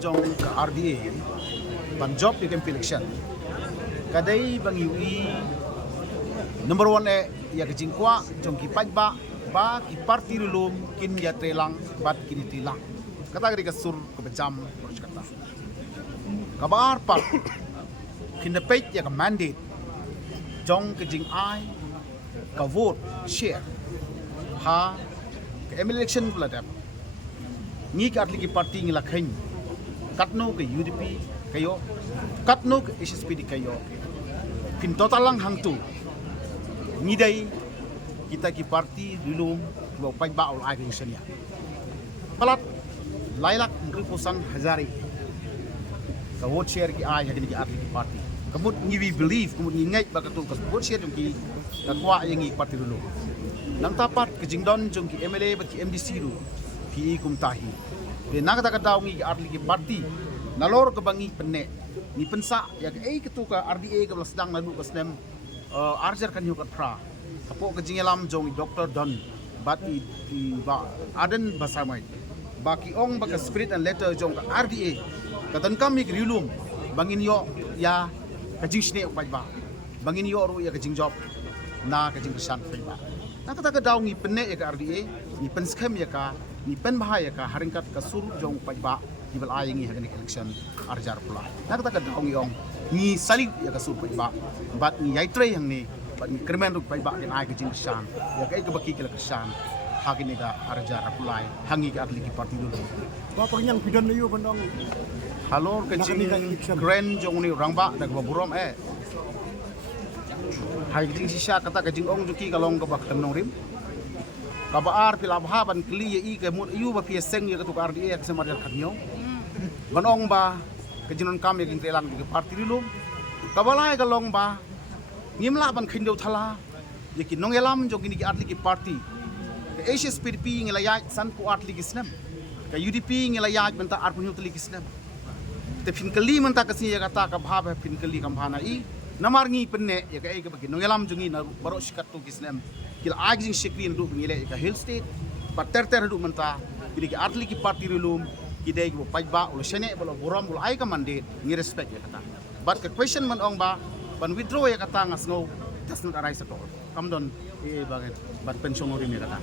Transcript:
jong ka RDA ban job di kan election kadai bang UI number 1 ya kejing kwa jong ki pajba ba ki parti lulum kin ya trelang bat kini tilang kata gari kasur ke becam kata kabar pat kin the page ya ka mandate jong kejing ai ka vote share ha ke election pula dap ni ka atli ki parti ngila khain katno ke UDP kayo katno ke SSPD kayo kin total lang hang tu ngidai kita ki parti dulu bawa pai baul ai ke senia palat lailak ngri pusang hazari ka vote share ki ai hagini ki atli ki parti kemud ngiwi believe kemud ngingai bakatul ka vote share jong ki takwa yang ki parti dulu nang tapat ke jingdon jong ki MLA bat ki MDC ru ki kum tahi de nang kata kata ngi ki atli ki parti nalor ke bangi penne ni pensa ya ke ketuka RDA ke sedang nadu ke snem arjar kan yukat pra apo ke jingelam jong Dr. Don bati ba aden basamai baki ong baka spirit and letter jong ke RDA katan kami ke rilum bangin yo ya ke jingsne upai ba bangin yo ru ya ke jingjop na ke jingsan ba na kata ke daungi penne ya ke RDA ni penskem ya ka ni pen bahaya ka haringkat ka sur jong upai ba dibal ayangi hagani election arjar pula na kata ka daungi ong ni salib ya ka sur upai ba bat ni yaitre yang ni bat ni kermen ru upai ba din ay ka jingsan ya ka ke baki ke kesan hagini ka arjar pula hangi ka atli ki parti dulu Bapak yang bidan niyo bandang halor ke jing grand jong ni rangba dag baburom hai jing sisa kata ke jing ong juki kalong ke bak tenong rim kabaar pilabha ban kli ye i ke mut yu ba pieseng ye ketuk RDA ke semar khanyo banong ba ke jinon kam ye king telang ke parti dulu kabalai kalong ba ngimla ban khindo thala ye ki nong elam jong ni ki atli ki parti ke SSPD ngelayat san ku atli ki snam ke UDP ngelayat benta arpunyu tli ki snam te phin kali menta kasi ya kata ka bhab phin kali kam bhana i namar ngi penne ya ka e ka bagi nongelam jungi na baro shikat tu kisnem kil ajing shikri ndu ngile ka hill state patter ter du menta kili ki atli ki parti rilum ki dai ki pajba ul sene bolo borom ul ai ka mande ngi respect ya kata but ka question man ong ba ban withdraw ya kata ngasngo does not arise at all kam don e baget bat pension ori ya kata